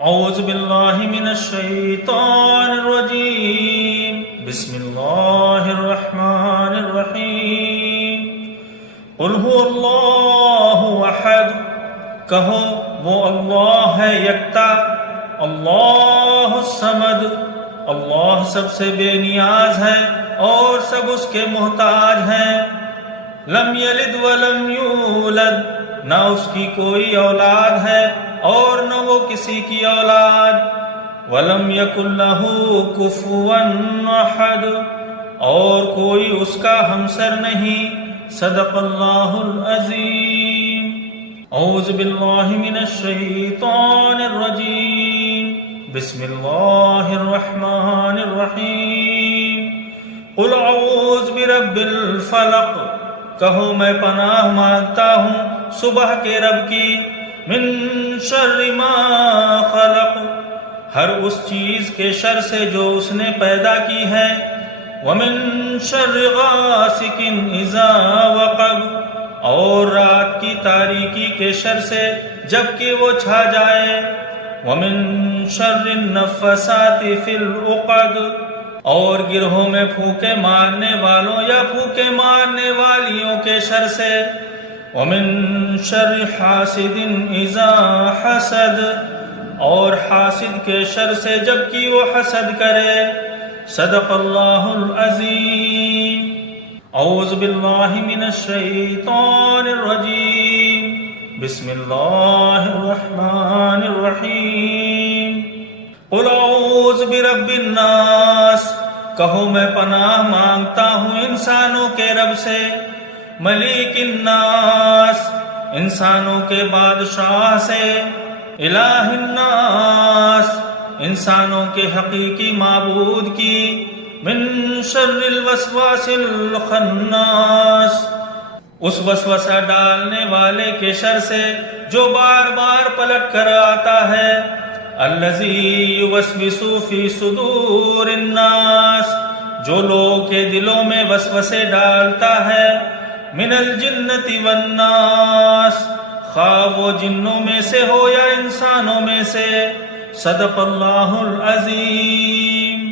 اعوذ باللہ من الشیطان الرجیم بسم اللہ الرحمن الرحیم قل هو اللہ احد، کہو وہ اللہ ہے یکتا، اللہ الصمد، اللہ سب سے بے نیاز ہے اور سب اس کے محتاج ہیں۔ لم یلد ولم یولد، نہ اس کی کوئی اولاد ہے اور نہ وہ کسی کی اولاد۔ ولم یکن لہ کفوا احد، اور کوئی اس کا ہمسر نہیں۔ صدق اللہ العظیم۔ اعوذ باللہ من الشیطان الرجیم بسم اللہ الرحمن الرحیم قل اعوذ برب الفلق، کہو میں پناہ مانگتا ہوں صبح کے رب کی، من شر ما خلق، ہر اس چیز کے شر سے جو اس نے پیدا کی ہے، ومن شر غاسق اذا وقب، اور رات کی تاریکی کے شر سے جب کہ وہ چھا جائے، ومن شر النفثات فی العقد، اور گرہوں میں پھونکے مارنے والوں یا پھونکے مارنے والیوں کے شر سے، ومن شر حاسد اذا حسد، اور حاسد کے شر سے جب کہ وہ حسد کرے۔ صدق اللہ العظیم۔ اعوذ باللہ من الشیطان الرجیم بسم اللہ الرحمن الرحیم قل اعوذ برب الناس، کہو میں پناہ مانگتا ہوں انسانوں کے رب سے، ملیک الناس، انسانوں کے بادشاہ سے، الہ الناس، انسانوں کے حقیقی معبود کی، من شر الوسواس الخناس، اس وسوسہ ڈالنے والے کے شر سے جو بار بار پلٹ کر آتا ہے، الذی یوسوس فی صدور الناس، جو لوگوں کے دلوں میں وسوسے ڈالتا ہے، من الجنۃ والناس، خواہ وہ جنوں میں سے ہو یا انسانوں میں سے۔ صدق اللہ العظیم۔